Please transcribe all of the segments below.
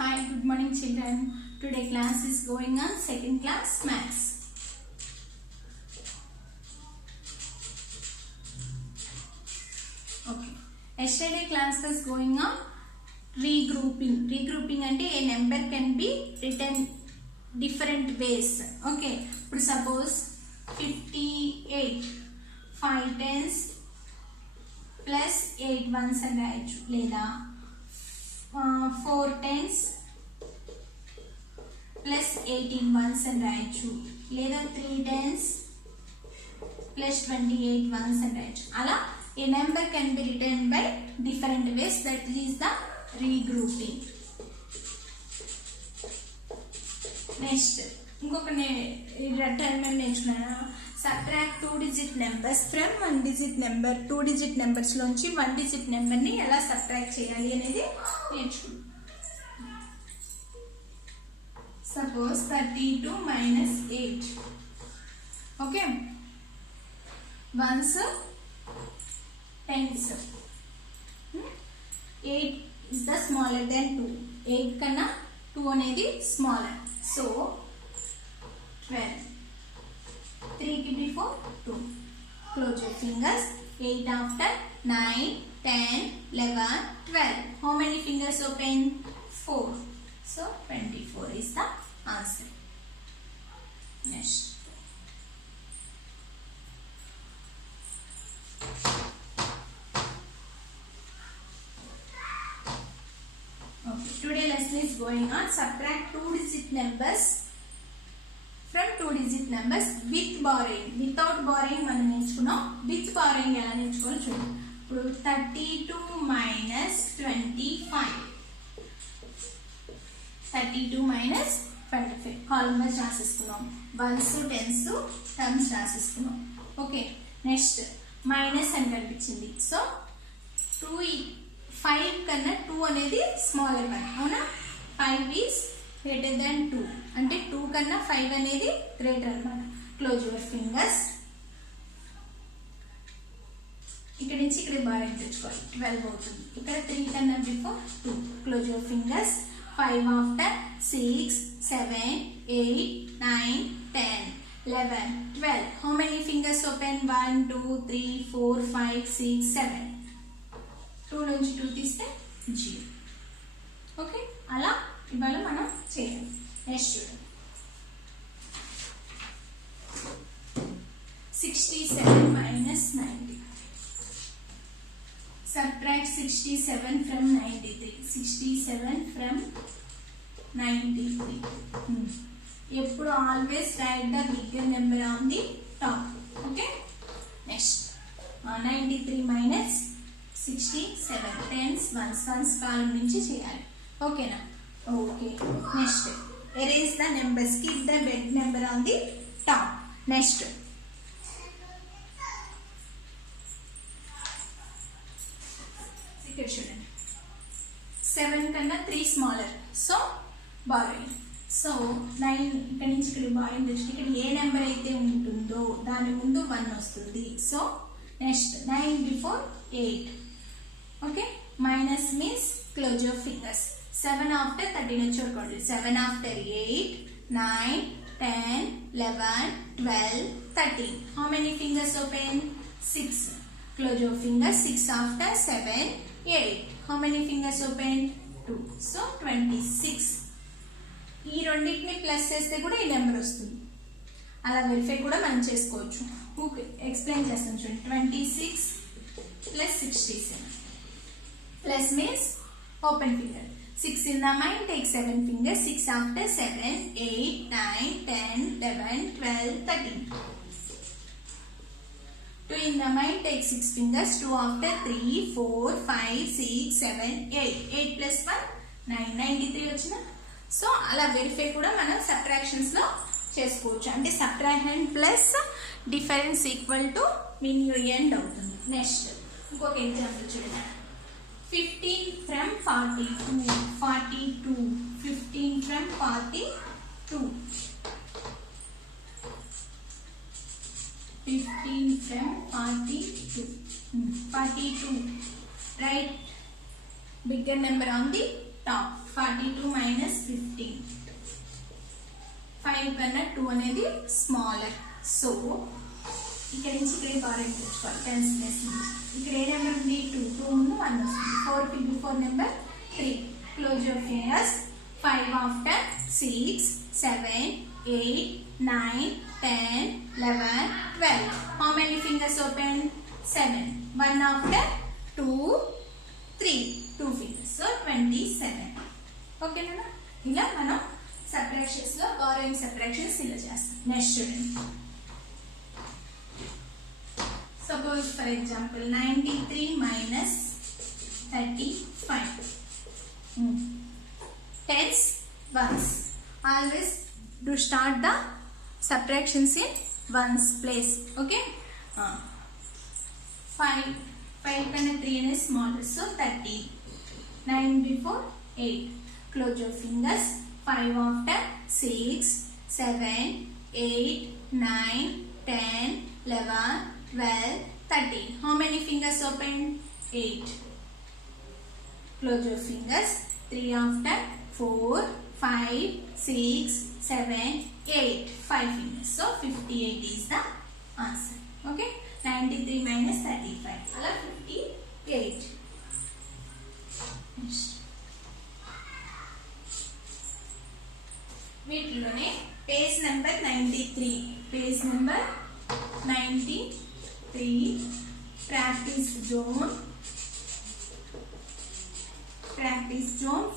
Hi, good morning children. Today class is going on second class maths. Okay. Yesterday class was going on regrouping. Regrouping ante a number can be written different ways. Okay. Suppose 58 5 tens plus 8 ones and right. Leda 4 tens plus 18 ones and right. Leda 3 tens plus 28 ones and right. Ala a number can be written by different ways. That is the regrouping. Next, subtract 2-digit numbers from 1-digit number. 2-digit numbers lonchi 1-digit number ni ela subtract cheyali anedi నేర్చుకుందాం. Suppose 32 minus 8. Okay. Ones, tens. 8 is the smaller than 2. 8 kanna 2 anedi smaller. So 12. 3 ki before 2. Close your fingers. 8 after 9, 10, 11, 12. How many fingers open? 4. So 24 is the answer. Next. Okay. Today lesson is going on subtract 2-digit numbers from 2-digit numbers with borrowing. Without borrowing మనం నేర్చుకున్నాం. With borrowing ఎలా నేర్చుకోవాలో చూడండి. ఇప్పుడు 32 minus 25. 32 minus 25 column wise రాసేసుకున్నాం. Ones tens terms రాసేసుకున్నాం. Okay. Next minus అని కనిపించింది. So 5 కన్నా 2 అనేది స్మాలర్ వన్. అవునా? 5 ఈజ్ గ్రేటర్ దాన్ 2 అంటే 2 కన్నా 5 అనేది గ్రేటర్ అన్నమాట. Close your fingers. ఇక్కడ నుంచి ఇక్కడ బాగా తెచ్చుకోవాలి. 12 అవుతుంది. ఇక్కడ 3 కన్నా before 2. Close your fingers. 5 after 6, 7, 8, 9, 10, 11, 12. How many fingers open? 1, 2, 3, 4, 5, 6, 7. 2 నుంచి 2 తీస్తే 0. ఓకే. అలా ఇవాళ మనం చేయాలి. నెక్స్ట్ చూడండి. 67 minus 90. Subtract 67 from 93. 67 from 93. ఎప్పుడు always write the bigger number on the top. Okay. Next 93 minus 67. Tens ones column నుంచి చేయాలి. ఓకేనా? Okay. Next erase the numbers. Keep the big number on the top. Next ఇక్కడ చూడండి. 7 కన్నా 3 smaller. So borrowing. So 9 ఇక్కడ నుంచి ఇక్కడ borrowing తెచ్చి ఇక్కడ ఏ నెంబర్ అయితే ఉంటుందో దాని ముందు 1 వస్తుంది. So next 9 before 8. Okay. Minus means close your fingers. 7 after 13 చూడండి. 7 after 8, 9, 10, 11, 12, 13. How many fingers open? 6. Close your fingers. 6 after 7, 8. How many fingers open? 2. So 26. ఈ రెండింటిని ప్లస్ చేస్తే కూడా ఈ నెంబర్ వస్తుంది. అలా వెరిఫై కూడా మనం చేసుకోవచ్చు. ఓకే. ఎక్స్ప్లెయిన్ చేస్తాం చూడండి. 26 plus 67. Plus means open finger. 6 in the mind, take 7 fingers. 6 after 7, 8, 9, 10, 11, 12, 13. 2 in the mind, take 6 fingers. 2 after 3, 4, 5, 6, 7, 8. 8 plus 1, 9. 93 వచ్చిన. సో అలా వెరిఫై కూడా మనం సబ్ట్రాక్షన్స్ లో చేసుకోవచ్చు. అంటే subtraction plus difference equal to mean you end అవుతుంది. నెక్స్ట్ ఇంకొక ఎగ్జాంపుల్ చూడండి. 15 from 42. 42. 15 from 42. 15 from 42. 42. Write bigger number on the top 42 minus 15 5 కన్నా 2 అనేది స్మాలర్ సో ఇక్కడ నుంచి ఇక్కడ బారోయింగ్ తెచ్చుకోవాలి టెన్స్ ప్లేస్ నుంచి ఇక్కడ ఏ నెంబర్ ఉంది 2 2 ఉంది 1 వస్తుంది 4 కి before number 3 close your fingers 5 after 6 7 8 9 10 11 12 how many fingers open 7 1 after 2 3 2 fingers so 27 okay నా ఇలా మనం సబ్ట్రాక్షన్స్ లో బారోయింగ్ సబ్ట్రాక్షన్స్ ఇలా చేస్తాం నెక్స్ట్ చూడండి suppose for example 93 minus 35 tens ones always do start the subtractions in ones place okay 5 కన్నా 3 అనేది smaller so 30 9 before 8 close your fingers 5 after 6 7 8 9 10 11 12 13 how many fingers open 8 close your fingers 3 after 4 5 6 7 8 5 fingers so 58 is the answer okay 93 minus 35 ala 58 వీటిలోనే page number 93 practice zone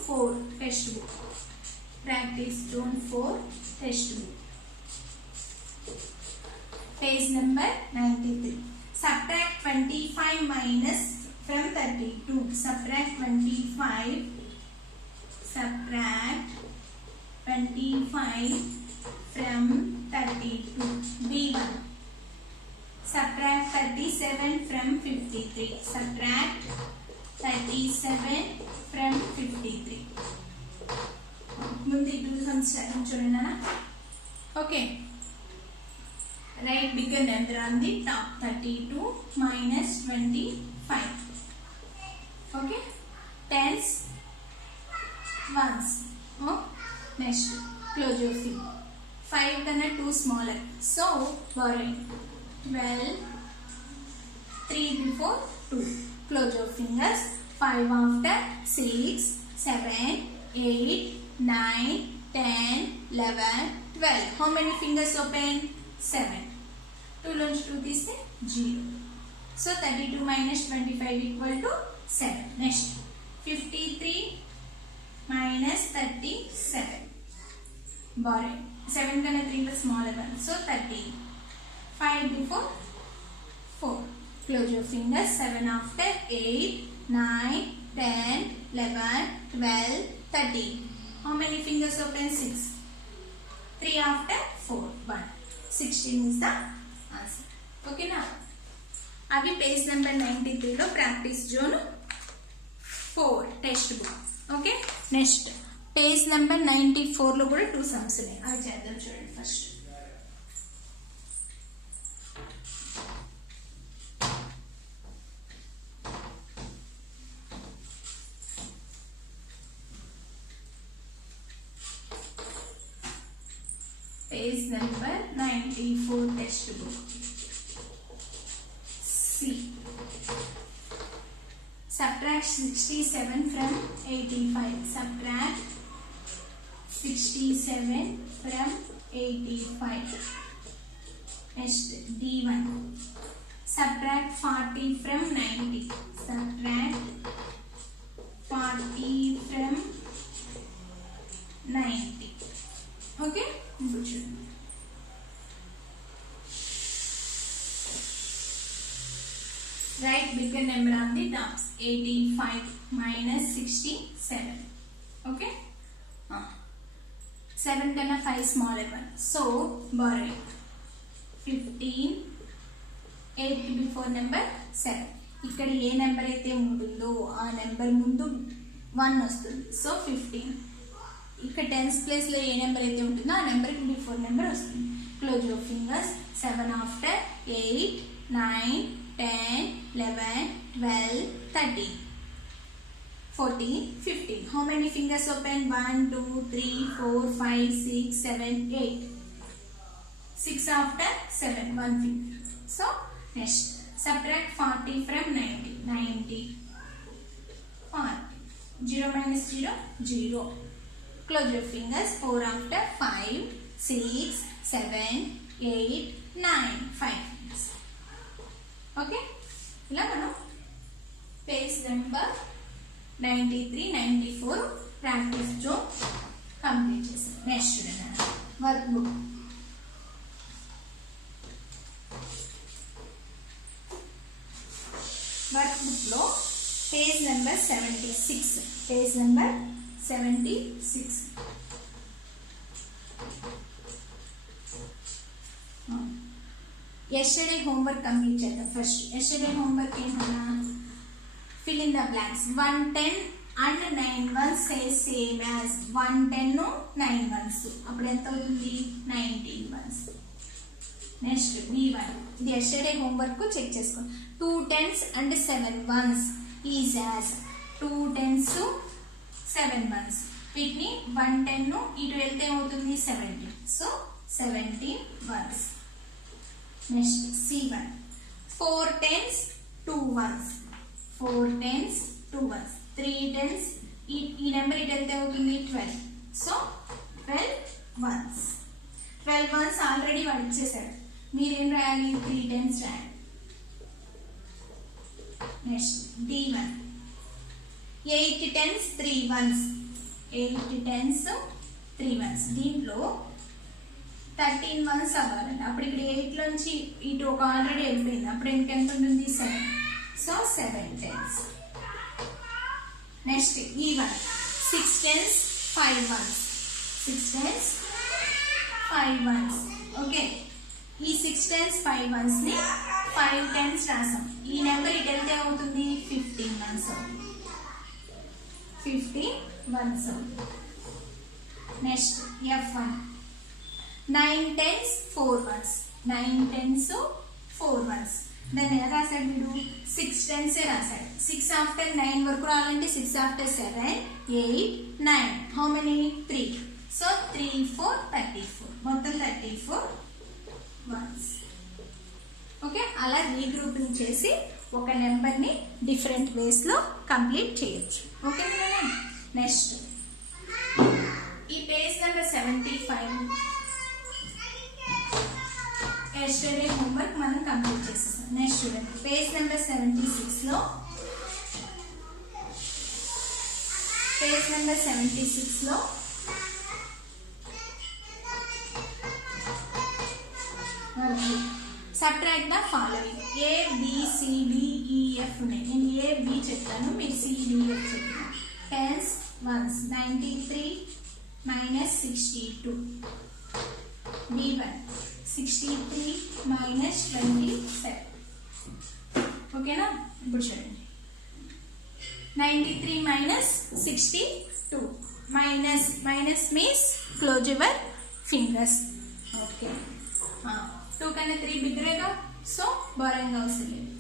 4 text book practice zone 4 text book page number 93 subtract 25 minus from 32 subtract 25 from 32 b1 subtract 37 from 53 subtract 37 from 53 ముందు ఇప్పుడు చూడండి okay write bigger number on the top 32 minus 25 okay tens ones next close your finger 5 kana 2 smaller so borrowing 12 3 before 2 close your fingers 5 after 6 7 8 9 10 11 12 how many fingers open 7 2 loans 2 తీస్తే 0 so 32 minus 25 equal to 7 next 53 minus 37 borrowing 7 kana 3 was smaller one so 30 5 before 4 close your fingers 7 after 8 9 10 11 12 13 how many fingers open 6 3 after 4 1 16 is the answer okay now अभी page number 93 లో practice zone 4 text book okay next page number 94 లో కూడా 2 sums ఉన్నాయి అవి చేద్దాం చూడండి first page number 94 text book C subtract 67 from 85 subtract 67 from 85 next D1 subtract 40 from 90 subtract 40 from 90 okay write bigger number on the tops 85 minus 67 okay 7 kana 5 smaller one so borrowing 15 8 before number 7 ఇక్కడ ఏ number అయితే ఉంటుందో ఆ number ముందు 1 వస్తుంది so 15 ఇక్కడ tens place లో ఏ number అయితే ఉంటుందో ఆ నెంబర్ కి బిఫోర్ నెంబర్ వస్తుంది close your fingers 7 after 8 9 10 11 12 13 14, 15. How many fingers open? 1, 2, 3, 4, 5, 6, 7, 8. 6 after 7, 1 finger. So, next, subtract 40 from 90. 90, 40. 0 minus 0, 0. Close your fingers. 4 after 5, 6, 7, 8, 9. 5 fingers. Okay? ఇలా మనం page number 93, 94 practice zone complete చేసాం. Next చూడండి work book. Work బుక్లో page number 76. Page number 76. Yesterday homework complete చేద్దాం. First yesterday homework ఏంటన్నా fill in the blanks. 110 and 9 ones say same as 110 9 ones. అప్పుడు ఎంత అవుతుంది? 19 ones. Next B1. ఇది yesterday homework check చేసుకోండి. 2 10s and 7 ones is as 2 10s 7 ones. వీటిని 110 ఇటు వెళ్తే ఏమవుతుంది? 17. So 17 ones. Next C1. 4 10s 2 ones. 4 10s 2 ones. 3 10s ఈ నెంబర్ ఇటు వెళ్తే అవుతుంది 12. So 12 ones. 12 ones ఆల్రెడీ వాడు ఇచ్చేసాడు. మీరేం రాయాలి? 3 10s రాయాలి. Next D1. 8 10s 3 ones. 8 10s 3 ones. దీంట్లో 13 ones అవ్వాలండి. అప్పుడు ఇక్కడ 8 నుంచి ఇటు ఒక ఆల్రెడీ వెళ్ళిపోయింది. అప్పుడు ఎంత ఉంటుంది? 7. So 7 10s. Next E1. 6 10s 5 ones. 6 10s 5 ones. Okay, ఈ 6 10s 5 ones ని 5 10s రాసాం. ఈ నెంబర్ ఇటు వెళ్తే అవుతుంది 15 ones అవుతుంది. 15 ones అవుతుంది. Next F1. 9 10s 4 ones. 9 10s 4 ones. దాన్ని ఎలా రాశాడు వీడు? 6 10s రాశాడు. 6 after 9 వరకు రావాలంటే 6 after 7 8 9. How many? 3. సో 3 4 34. మొత్తం 34 ones. ఓకే, అలా రీగ్రూపింగ్ చేసి ఒక నెంబర్ని డిఫరెంట్ వేస్లో కంప్లీట్ చేయొచ్చు. ఓకే, నెక్స్ట్ ఈ పేజ్ నెంబర్ 75 yesterday homework మనం కంప్లీట్ చేసేసాం. నెక్స్ట్ చూడండి పేజ్ నెంబర్ 76లో పేజ్ నెంబర్ 76లో subtract the following. A B C D E F ఉన్నాయి. నేను A B చెప్తాను, మీరు C D F చెప్తాను. 10s ones. 93 minus 62. B1. 63 minus 27. ఓకేనా? ఇప్పుడు చూడండి 93 minus 62. Minus means close your fingers. Okay, 2 కన్నా 3 బిగ్గరేగా, సో బారింగ్ అవసరం లేదు.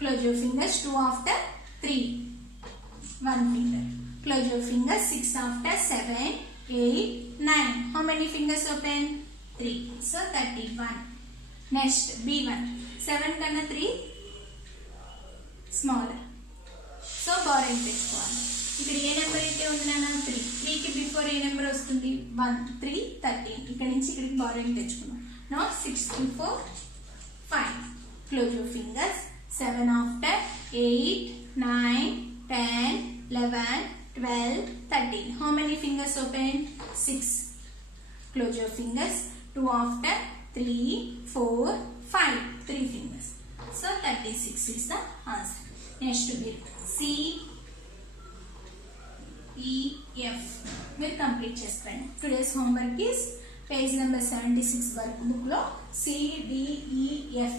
Close your fingers. 2 after 3 1 finger. Close your fingers. 6 after 7 8 9. How many fingers open? 3. So 31. Next B1. 7 కన్నా 3 smaller. So barring పెట్టుకోవాలి. ఇక్కడ ఏ number అయితే ఉంది నాన్న? 3. 3కి బిఫోర్ ఏ నెంబర్ వస్తుంది? 1 3 13. ఇక్కడ నుంచి ఇక్కడికి బారింగ్ తెచ్చుకున్నాం. Now 6 before 5. Close your fingers. 7 after 8 9 10 11 12 13. How many fingers open? 6. Close your fingers. 2 after 3 4 5. 3 fingers. So 36 is the answer. Next bit C E F. We'll complete చేసుకోండి. Today's homework is page number 76 work book లో C D E F.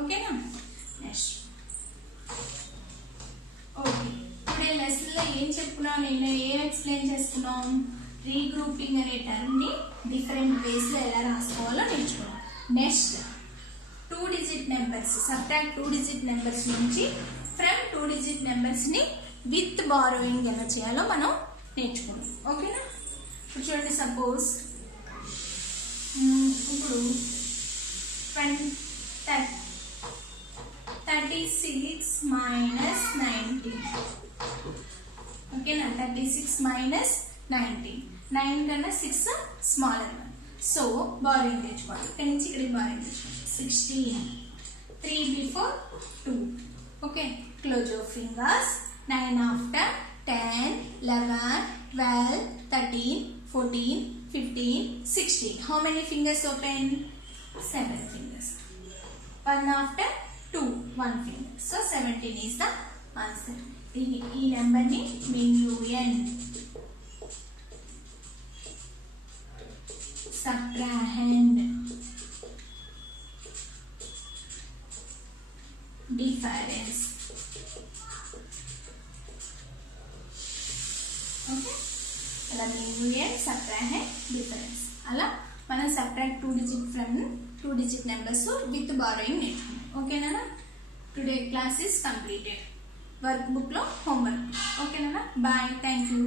ఓకేనా? Next okay, today lesson లో ఏం చెప్పుకున్నాం? నేను ఏం explain చేస్తున్నాం? Regrouping అనే టర్మ్ ని డిఫరెంట్ వేస్ లో ఎలా రాసుకోవాలో నేర్చుకున్నాం. Next 2 digit numbers, subtract 2 digit numbers నుంచి ఫ్రమ్ 2 digit నెంబర్స్ ని విత్ బారోయింగ్ ఎలా చేయాలో మనం నేర్చుకున్నాం. ఓకేనా? ఇప్పుడు చూడండి, సపోజ్ ఇప్పుడు 36 minus 19. ఓకేనా? 36 minus 19. 9 కన్నా 6 స్మాలర్ వన్. సో బారోయింగ్ తెచ్చుకోవాలి. ఇక్కడ నుంచి ఇక్కడికి బారోయింగ్ తెచ్చుకోవాలి. 16, 3 before 2. Okay, close your fingers. 9 after 10, 11, 12, 13, 14, 15, 16. How many fingers open? 7 fingers. 1 after 2, 1 finger. So 17 is the answer. ఈ నెంబర్ ని minuend, subtrahend, difference. ఓకే, అలా minuend, subtrahend, difference. అలా మనం subtract 2 digit from 2 digit numbers with borrowing నేర్చుకున్నాం. ఓకేనా? Today class is completed. Work book లో homework. ఓకేనా? Bye, thank you.